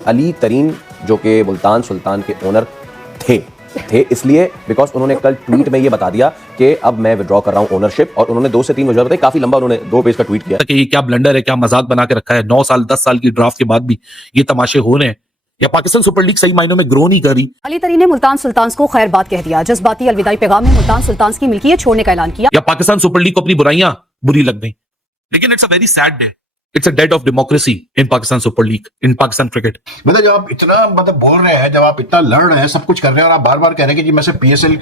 अली तरीन जो कि मुल्तान सुल्तान के ओनर थे इसलिए बिकॉज उन्होंने कल ट्वीट में ये बता दिया कि अब मैं विड्रॉ कर रहा हूं ओनरशिप, और उन्होंने 2 से 3 वजह बताई। काफी लंबा उन्होंने 2 पेज का ट्वीट किया कि ये क्या ब्लंडर है, क्या मजाक बना के रखा है। 9 साल 10 साल की ड्राफ्ट के बाद भी ये तमाशे हो रहे हैं, या पाकिस्तान सुपर लीग सही मायनों में ग्रो नहीं कर रही। अली तरीन ने मुल्तान सुल्तान को खैर बात कह दिया। जज्बाती अलविदाई पैगाम में मुल्तान सुल्तान की मिल्कियत छोड़ने का ऐलान किया। या पाकिस्तान सुपर लीग को अपनी बुराइयां बुरी लग गई, लेकिन it's a very sad day. It's a death of democracy in Pakistan super league, in Pakistan cricket. मतलब जब आप इतना बोल रहे हैं, जब आप इतना लड़ रहे हैं, सब कुछ कर रहे हैं, और आप बार बार कह रहे हैं कि जी मैं से पीएसएल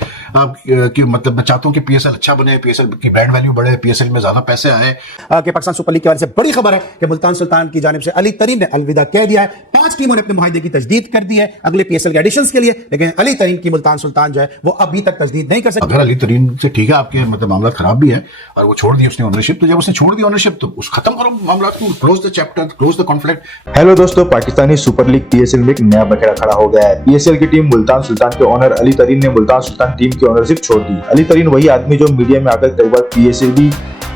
की मतलब मैं चाहता हूं कि पीएसएल अच्छा बने, पीएसएल की ब्रांड वैल्यू बढ़े, पीएसएल में ज्यादा पैसे आए। कि पाकिस्तान सुपर लीग के बारे से बड़ी खबर है कि मुल्तान सुल्तान की जानिब से अली तरीन ने अलविदा कह दिया है। 5 टीमों ने अपने मुआहदे की तजदीद कर दी है अगले पीएसएल के एडिशंस के लिए, लेकिन अली तरीन की मुल्तान सुल्तान जो है वो अभी तक तजदीद नहीं कर सकती। अगर अली तरीन से ठीक है आपके मतलब मामला खराब भी है और वो छोड़ दी उसने ओनरशिप, तो जब उसने छोड़ दी ओनरशिप तो उस खत्म करो मामला को, close the chapter, close the conflict. Hello दोस्तों, पाकिस्तानी सुपर लीग पीएसएल में एक नया बखेड़ा खड़ा हो गया है। पीएसएल की टीम मुल्तान सुल्तान के ओनर अली तरीन ने मुल्तान सुल्तान टीम की ओनरशिप छोड़ दी। अली तरीन वही आदमी जो मीडिया में आकर कई बार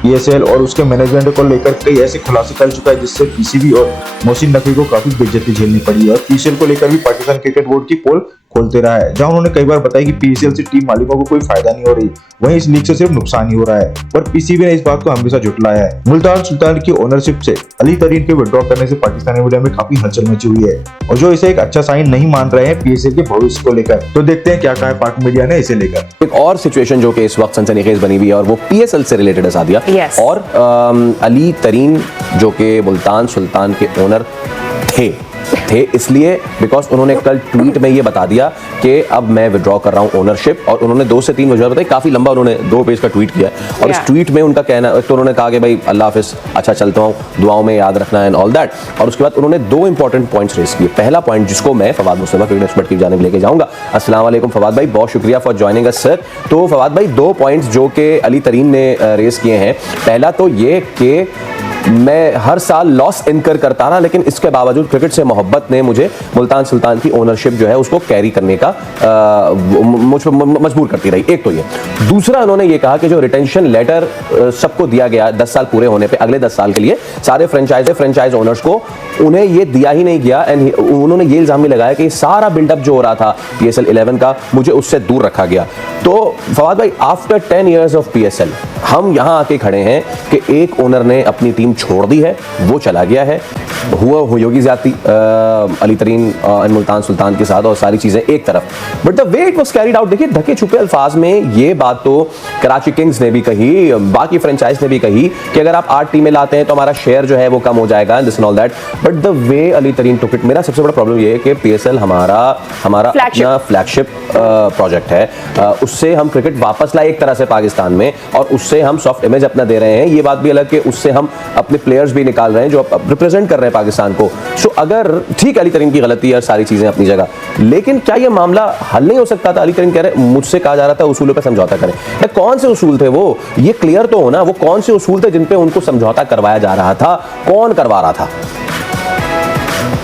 पीएसएल और उसके मैनेजमेंट को लेकर कई ऐसे खुलासे कर चुका है जिससे पीसीबी और मोहसिन नकवी को काफी बेइज्जती झेलनी पड़ी है। और पीएसएल को लेकर भी पाकिस्तान क्रिकेट बोर्ड की पोल खोलते रहा है, जहां उन्होंने कई बार बताया कि पीएसएल से टीम मालिकों को कोई फायदा नहीं हो रही, वहीं इस लीग से सिर्फ नुकसान ही हो रहा है। पर पीसीबी ने इस बात को हमेशा झुटलाया है। मुल्तान सुल्तान की ओनरशिप से अली तरीन के विड्रॉ करने से पाकिस्तानी मीडिया में काफी हलचल मची हुई है, और जो इसे एक अच्छा साइन नहीं मान रहे हैं पीएसएल के भविष्य को लेकर। तो देखते हैं क्या कहा है पाक मीडिया ने इसे लेकर। एक और सिचुएशन जो कि इस वक्त सनसनीखेज बनी हुई है और वो पीएसएल से रिलेटेड है सादिया। और अली तरीन जो कि मुल्तान सुल्तान के ओनर थे इसलिए बिकॉज उन्होंने कल ट्वीट में ये बता दिया कि अब मैं विड्रॉ कर रहा हूं ओनरशिप, और उन्होंने 2 से 3 वजह बताई। काफी लंबा उन्होंने 2 पेज का ट्वीट किया, और इस ट्वीट में उनका कहना, तो उन्होंने कहा कि भाई अल्लाह हाफिज, अच्छा चलता हूं, दुआओं में याद रखना एंड ऑल दैट। और उसके बाद उन्होंने 2 इंपॉर्टेंट पॉइंट्स रेस किए। पहला पॉइंट जिसको मैं फवाद मुस्तफा क्रिकेट एक्सपर्ट की जानिब लेके जाऊंगा। अस्सलाम वालेकुम फवाद भाई, बहुत शुक्रिया फॉर ज्वाइनिंग अस सर। तो फवाद भाई 2 पॉइंट्स जो कि अली तरीन ने रेस किए हैं। पहला तो ये कि मैं हर साल लॉस इनकर करता रहा, लेकिन इसके बावजूद क्रिकेट से मोहब्बत ने मुझे मुल्तान सुल्तान की ओनरशिप जो है उसको कैरी करने का मुझ पर मजबूर करती रही। एक तो ये। दूसरा उन्होंने ये कहा कि जो रिटेंशन लेटर सबको दिया गया 10 साल पूरे होने पे, अगले 10 साल के लिए सारे फ्रेंचाइज ओनर्स को, उन्हें ये दिया ही नहीं गया। एंड उन्होंने ये इल्जाम भी लगाया कि सारा बिल्डअप जो हो रहा था पीएसएल 11 का, मुझे उससे दूर रखा गया। तो फवाद भाई, आफ्टर 10 years ऑफ पीएसएल हम यहां आके खड़े हैं कि एक ओनर ने अपनी टीम छोड़ दी है, वो चला गया है, होगी ज्यादती अली तरीन एंड मुल्तान सुल्तान के साथ, और सारी चीजें एक तरफ। But the way it was carried out, देखिए ढके छुपे अल्फाज में ये बात तो कराची किंग्स ने भी कही, बाकी फ्रेंचाइज ने भी कही कि अगर आप 8 टीमें लाते हैं तो हमारा शेयर जो है वो कम हो जाएगा, this and all that. But the way Ali तरीन टुक इट, मेरा सबसे बड़ा प्रॉब्लम ये है कि पीएसएल हमारा अपना फ्लैगशिप प्रोजेक्ट है। उससे हम क्रिकेट वापस लाए एक तरह से पाकिस्तान में, और उससे हम सॉफ्ट इमेज अपना दे रहे हैं। ये बात भी अलग कि उससे हम अपने प्लेयर्स भी निकाल रहे हैं जो रिप्रेजेंट कर रहे हैं पाकिस्तान को। सो अगर ठीक अली तरीन की गलती है, सारी चीजें अपनी जगह, लेकिन क्या ये मामला हल नहीं हो सकता था? अली तरीन कह रहे, मुझसे कहा जा रहा था उसूलों पे समझौता करें। कौन से उसूल थे वो? ये क्लियर तो होना, वो कौन से उसूल थे जिन पे उनको समझौता करवाया जा रहा था? कौन करवा रहा था?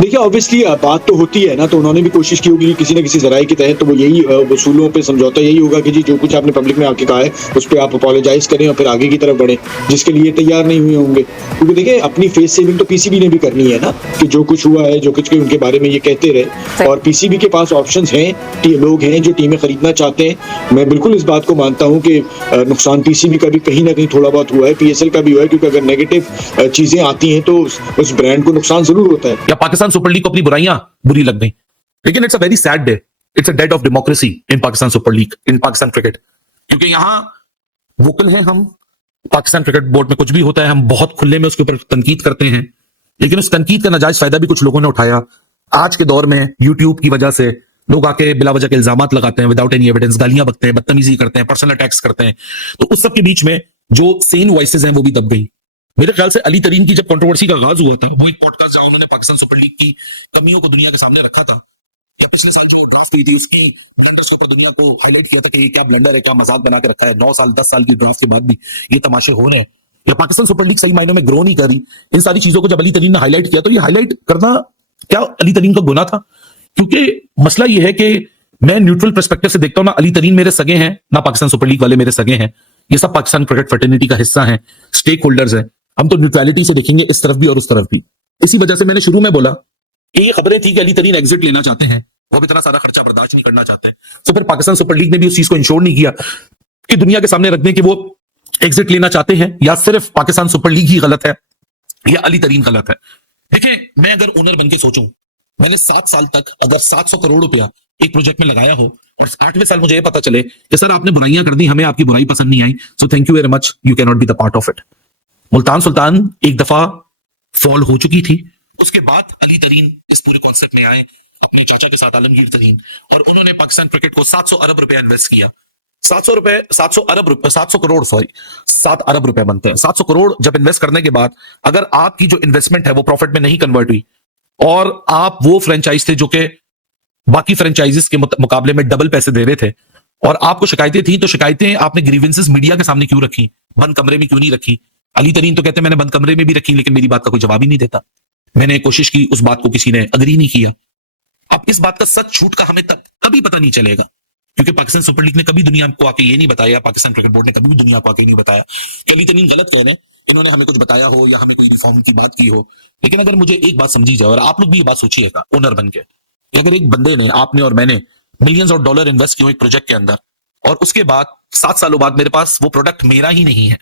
देखिए ऑब्वियसली बात तो होती है ना, तो उन्होंने भी कोशिश की होगी किसी न किसी जराये के तहत, तो वो यही वसूलों पे समझौता यही होगा कि जी जो कुछ आपने पब्लिक में आके कहा है उस पर आप अपोलोजाइज करें और फिर आगे की तरफ बढ़े, जिसके लिए तैयार नहीं हुए होंगे। क्योंकि देखिए अपनी फेस सेविंग तो पीसीबी ने भी करनी है ना, कि जो कुछ हुआ है, जो कुछ उनके बारे में ये कहते रहे, और पीसीबी के पास ऑप्शंस हैं, लोग हैं जो टीमें खरीदना चाहते हैं। मैं बिल्कुल इस बात को मानता हूँ कि नुकसान पीसीबी का भी कहीं ना कहीं थोड़ा बहुत हुआ है, पीएसएल का भी हुआ है, क्योंकि अगर नेगेटिव चीजें आती हैं तो उस ब्रांड को नुकसान जरूर होता है। या पाकिस्तान सुपर लीग को अपनी बुराइयां बुरी लग गई, लेकिन it's a very sad day. It's a death of democracy in Pakistan super league, in Pakistan cricket. क्योंकि यहां वोकल हैं हम, पाकिस्तान क्रिकेट बोर्ड में कुछ भी होता है हम बहुत खुले में उसके ऊपर तनकीद करते हैं, लेकिन उस तनकीद का नाजायज फायदा भी कुछ लोगों ने उठाया। आज के दौर में यूट्यूब की वजह से लोग आके बिला वजह के इल्जामात लगाते हैं, विदाउट एनी एविडेंस, गालियां बकते हैं, बदतमीजी करते हैं, पर्सनल अटैक्स करते हैं। तो उस सब के बीच में जो सेन वॉइसेस हैं वो भी दब गई। मेरे ख्याल से अली तरीन की जब कंट्रोवर्सी का आगाज हुआ था, वो एक पॉडकास्ट जहां उन्होंने पाकिस्तान सुपर लीग की कमियों को दुनिया के सामने रखा था, या पिछले साल की वो ड्राफ्ट की थी उसके ब्लेंडर्स के ऊपर दुनिया को हाईलाइट किया था कि ये क्या ब्लेंडर है, क्या मजाक बना के रखा है। 9 साल 10 साल की ड्राफ्ट के बाद भी ये तमाशे हो रहे हैं, या पाकिस्तान सुपर लीग सही मायनों में ग्रो नहीं कर रही। इन सारी चीजों को जब अली तरीन ने हाईलाइट किया, तो ये हाईलाइट करना क्या अली तरीन का गुनाह था? क्योंकि मसला ये है कि मैं न्यूट्रल पर्सपेक्टिव से देखता हूं, ना अली तरीन मेरे सगे हैं, ना पाकिस्तान सुपर लीग वाले मेरे सगे हैं। ये सब पाकिस्तान क्रिकेट फ्रेटर्निटी का हिस्सा है, स्टेक होल्डर्स हैं। हम तो न्यूट्रलिटी से देखेंगे इस तरफ भी और उस तरफ भी। इसी वजह से मैंने शुरू में बोला ये खबरें थी कि अली तरीन एग्जिट लेना चाहते हैं, वो अब इतना सारा खर्चा बर्दाश्त नहीं करना चाहते हैं। तो फिर पाकिस्तान सुपर लीग ने भी उस चीज को इंश्योर नहीं किया कि दुनिया के सामने रख दें कि वो एग्जिट लेना चाहते हैं या सिर्फ पाकिस्तान सुपर लीग ही गलत है या अली तरीन गलत है। देखिए, मैं अगर ओनर बन के सोचूं, मैंने 7 साल तक अगर 700 करोड़ रुपया एक प्रोजेक्ट में लगाया हो और 8वें साल मुझे ये पता चले कि सर आपने बुराइयां कर दी, हमें आपकी बुराई पसंद नहीं आई, so thank you very much, you can not be the part of it. Multan Sultan एक दफा फॉल हो चुकी थी, उसके बाद अली तरीन इस पूरे कॉन्सेप्ट में आए अपने चाचा के साथ आलमगीर तरीन, और उन्होंने पाकिस्तान क्रिकेट को 700 अरब रुपया इन्वेस्ट किया। 700 करोड़ 7 अरब रुपए बनते हैं। 700 करोड़ जब इन्वेस्ट करने के बाद अगर आपकी जो इन्वेस्टमेंट है वो प्रॉफिट में नहीं कन्वर्ट हुई और आप वो फ्रेंचाइज थे जो कि बाकी फ्रेंचाइजीज के मुकाबले में डबल पैसे दे रहे थे और आपको शिकायतें थी, तो शिकायतें आपने ग्रीवेंसेस मीडिया के सामने क्यों रखी, बंद कमरे में क्यों नहीं रखी? अली तरीन तो कहते हैं मैंने बंद कमरे में भी रखी, लेकिन मेरी बात का कोई जवाब ही नहीं देता। मैंने कोशिश की, उस बात को किसी ने अग्री नहीं किया। अब इस बात का सच झूठ का हमें तक कभी पता नहीं चलेगा, क्योंकि पाकिस्तान सुपर लीग ने कभी दुनिया को आके ये नहीं बताया, पाकिस्तान क्रिकेट बोर्ड ने कभी भी दुनिया को आके नहीं बताया कि अली तरीन गलत कह रहे हैं, इन्होंने हमें कुछ बताया हो या हमें कोई रिफॉर्म की बात की हो। लेकिन अगर मुझे एक बात समझी जाए, और आप लोग भी ये बात सोचिएगा ओनर बन के, अगर एक बंदे ने, आपने और मैंने मिलियंस ऑफ डॉलर इन्वेस्ट किए एक प्रोजेक्ट के अंदर और उसके बाद 7 सालों बाद मेरे पास वो प्रोडक्ट मेरा ही नहीं है,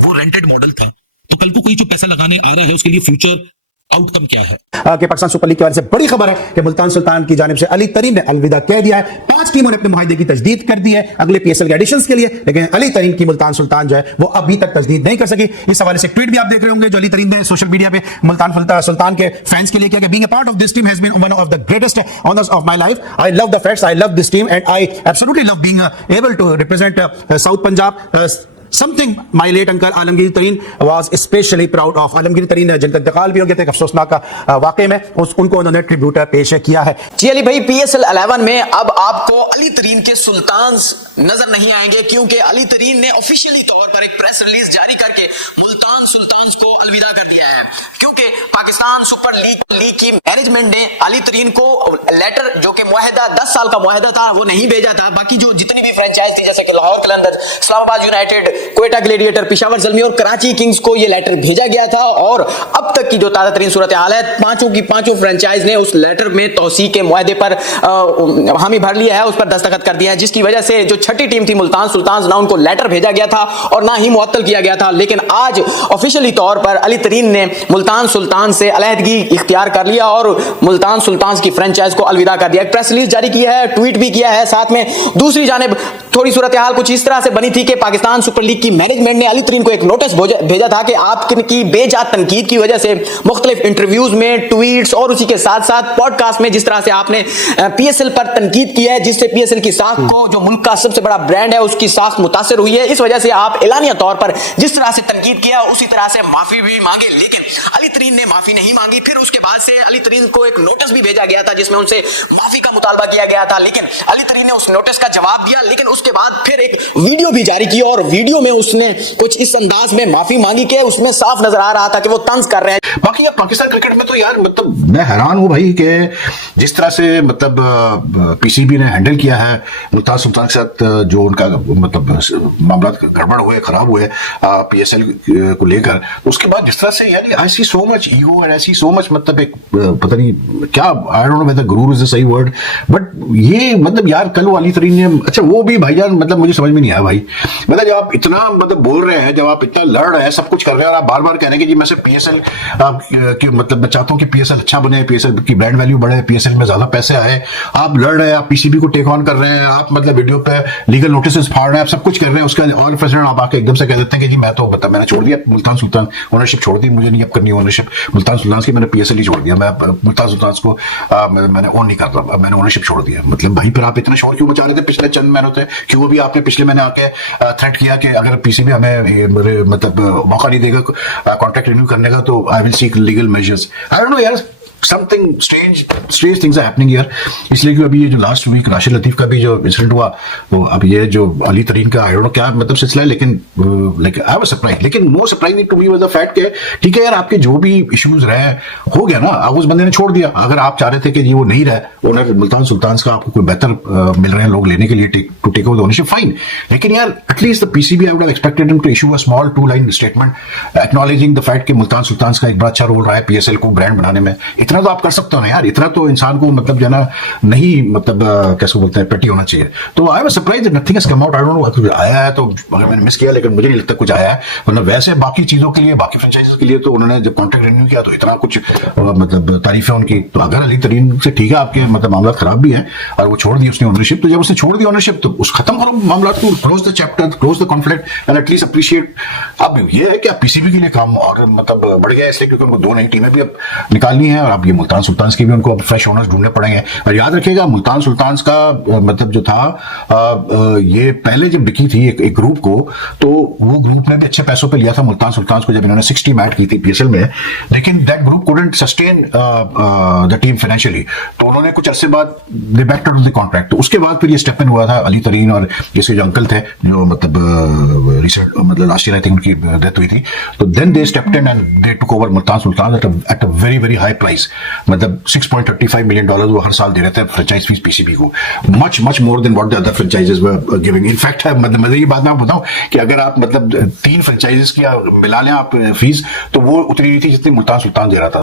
वो रेंटेड मॉडल था, तो कल को कोई जो पैसा लगाने आ रहा है उसके लिए फ्यूचर आउटकम क्या है? कि पाकिस्तान सुपर लीग के बारे से बड़ी खबर है कि मुल्तान सुल्तान की जानिब से अली तरीन ने अलविदा कह दिया है। 5 टीमों ने अपने मुआहदे की तजदीद कर दी है अगले पीएसएल के एडिशंस के लिए, लेकिन अली तरीन की मुल्तान सुल्तान जो है वो अभी तक तजदीद नहीं कर सकी। इस हवाले से ट्वीट भी आप देख रहे होंगे जो अली तरीन ने सोशल मीडिया पे मुल्तान सुल्तान के फैंस के लिए किया कि being a part of this team has been one of the greatest honours of my life. I love the facts, I love this team and I absolutely love being able to represent south Punjab, something my late uncle Alamgir Tareen was especially proud of। Alamgir तरीन जिनका इंतकाल भी हो गया था एक अफसोसनाक वाकये में, उनको उन्होंने ट्रिब्यूट पेश किया है। जी अली भाई, PSL 11 में अब आपको अली तरीन के सुल्तान्स नजर नहीं आएंगे, क्योंकि अली तरीन ने ऑफिशियली तौर पर एक प्रेस रिलीज जारी करके मुल्तान सुल्तान्स को अलविदा कर दिया है, क्योंकि पाकिस्तान सुपर लीग की मैनेजमेंट ने अली तरीन को लेटर, जो कि मुआहदा 10 साल का मुआहदा था, वो नहीं भेजा था। बाकी जो जितनी भी फ्रेंचाइज थी, जैसे कि लाहौर कलंदर्स, इस्लामाबाद यूनाइटेड, क्वेटा ग्लेडिएटर, पेशावर ज़ल्मी और कराची किंग्स को यह लेटर भेजा गया था, और अब तक की जो ताजा तरीन सूरत हाल है, पांचों फ्रेंचाइज ने उस लेटर में तौसी के मुआहदे पर हामी भर लिया है, उस पर दस्तखत कर दिया है, जिसकी वजह से जो छठी टीम थी मुल्तान सुल्तान, ना उनको लेटर भेजा गया था और ना ही मुअत्तल किया गया था। लेकिन आज ऑफिशियली तौर पर अली तरीन ने मुल्तान सुल्तान से अलहदगी इख्तियार कर लिया और मुल्तान सुल्तान की फ्रेंचाइज को अलविदा कर दिया। एक प्रेस रिलीज जारी की है, ट्वीट भी किया है साथ में। दूसरी जानिब थोड़ी सूरत हाल कुछ इस तरह से बनी थी कि पाकिस्तान सुपर लीग की मैनेजमेंट ने अली तरीन को एक नोटिस भेजा था कि आपकी बेजात तनकीद की वजह से मुख्तलिफ इंटरव्यूज में, ट्वीट्स और उसी के साथ साथ पॉडकास्ट में जिस तरह से आपने पीएसएल पर तनकीद की है, जिससे पीएसएल की साख को, जो मुल्क का सबसे बड़ा ब्रांड है, उसकी साख मुतासर हुई है। इस वजह से आप एलानिया तौर पर जिस तरह से तनकीद किया उसी तरह से माफी भी मांगे, लेकिन अली तरीन ने माफी नहीं मांगी। फिर उसके बाद से अली तरीन को एक नोटिस भी भेजा गया था जिसमें उनसे माफी का मुतालबा किया गया था, लेकिन अली तरीन ने उस नोटिस का जवाब दिया। लेकिन उसके बाद फिर एक वीडियो भी जारी की और वीडियो में उसने कुछ इस अंदाज में माफी मांगी कि उसमें साफ नजर आ रहा था कि वो तंज कर रहे हैं। बाकी यार पाकिस्तान क्रिकेट में तो यार मतलब मैं हैरान हूं भाई कि जिस तरह से मतलब पीसीबी ने हैंडल किया है मुल्तान सुल्तान के साथ, जो उनका मतलब मामला गड़बड़ हुए, खराब हुए पीएसएल को लेकर, उसके बाद जिस तरह से यार I see so much ego and I see so much मतलब एक पता नहीं क्या, आई डोंट नो वेदर गुरूर इज द सही वर्ड, बट ये मतलब यार कल वो अली तरीन ने, अच्छा वो भी भाईजान मतलब मुझे समझ में नहीं आया भाई, मतलब जब आप इतना मतलब बोल रहे हैं, जब आप इतना लड़ रहे हैं, सब कुछ कर रहे हैं और आप बार बार कह रहे हैं कि जी मैं से पीएसएल की मतलब मैं चाहता हूं कि पीएसएल अच्छा बने, पीएसएल की ब्रांड वैल्यू बढ़े, पीएसएल में ज्यादा पैसे आए, आप लड़ रहे हैं, आप पीसीबी को टेक ऑन कर रहे हैं, आप मतलब वीडियो पे लीगल नोटिस फाड़ रहे हैं, आप सब कुछ कर रहे हैं, उसका और प्रेसिडेंट आप आके एकदम से कह देते हैं कि जी मैं तो मतलब मैंने छोड़ दिया मुल्तान सुल्तान, ओनरशिप छोड़ दी, मुझे नहीं अब करनी ओनरशिप मुल्तान सुल्तान की, मैंने पीएसएल ही छोड़ दिया, मैं मुल्तान सुल्तान को मैंने ओन नहीं कर रहा, मैंने ओनरशिप छोड़ दिया। मतलब भाई फिर आप इतना शोर क्यों मचा रहे थे पिछले चंद महीनों से? क्यों भी आपने पिछले महीने आके थ्रेट किया कि अगर पीसीबी हमें मतलब मौका नहीं देगा कॉन्ट्रैक्ट रिन्यू करने का तो I will seek legal measures. I don't no यार, something strange things are happening here। इसलिए कि अभी ये जो लास्ट वीक राशिद लतीफ का भी जो इंसिडेंट हुआ, तो अब ये जो अली तरीन का आई डोंट नो क्या मतलब सिलसिला है, लेकिन लाइक आई वाज सरप्राइज, लेकिन more surprising to me was the fact कि ठीक है यार आपके जो भी इश्यूज रहे हो गया ना, अब उस बंदे ने छोड़ दिया। अगर आप चाह रहे थे कि ये वो नहीं रहे ओनर मुल्तान सुल्तान का, आपको कोई बेहतर मिल रहे हैं लोग लेने के लिए to take over the ownership, fine, लेकिन यार at least the PCB I would have expected him to issue a small 2 line statement acknowledging the fact कि मुल्तान सुल्तान का एक बड़ा अच्छा रोल रहा है पीएसएल को ब्रांड बनाने में। इतना इतना तो आप कर सकते हो ना यार, इतना तो इंसान को मतलब जो है ना नहीं मतलब कैसे बोलते हैं पेटी होना चाहिए। तो I was surprised that nothing has come out. I don't no कुछ आया है तो अगर मैंने मिस किया, लेकिन मुझे नहीं लगता कुछ आया है। वरना वैसे बाकी चीजों के लिए, बाकी फ्रेंचाइजीज के लिए तो उन्होंने जब कॉन्ट्रैक्ट रिन्यू किया तो इतना कुछ मतलब तारीफ है उनकी। तो अगर अली तरीन से ठीक है आपके मतलब मामला खराब भी है और वो छोड़ दी उसने ओनरशिप, तो जब उसने छोड़ दी ओनरशिप तो उस खत्म करो मामला को, close the chapter, close the conflict and at least appreciate. अब ये है कि आप पीसीबी के लिए काम और मतलब बढ़ गया इसलिए क्योंकि उनको 2 नई टीमें भी अब निकालनी है और अब ये मुल्तान सुल्तान की भी उनको अब फ्रेश ओनर्स ढूंढने पड़ेंगे। और याद रखिएगा मुल्तान सुल्तान का मतलब जो था ये पहले जब बिकी थी एक ग्रुप को, तो वो ग्रुप ने भी अच्छे पैसों पे लिया था मुल्तान सुल्तान को जब इन्होंने 6 टीम ऐड की थी पीएसएल में, लेकिन that group couldn't sustain the team financially, तो उन्होंने कुछ अरसे बाद दे बैक टू द कॉन्ट्रैक्ट। तो उसके बाद फिर ये स्टेप इन हुआ था अली तरीन और इसके जो अंकल थे जो मतलब रिसेंट मतलब लास्ट ईयर आई थिंक उनकी डेथ हुई थी, तो then they stepped in and they took over Multan Sultan at a very very high price. मतलब $6.35 मिलियन वो हर साल दे रहे थे फ्रेंचाइज फीस पीसीबी को, much more than what the other franchises were giving. In fact मतलब ये बात मैं आपको बताऊं कि अगर आप मतलब 3 फ्रेंचाइजेस की मिला लें आप फीस, तो वो उतनी नहीं थी जितनी मुल्तान सुल्तान दे रहा था।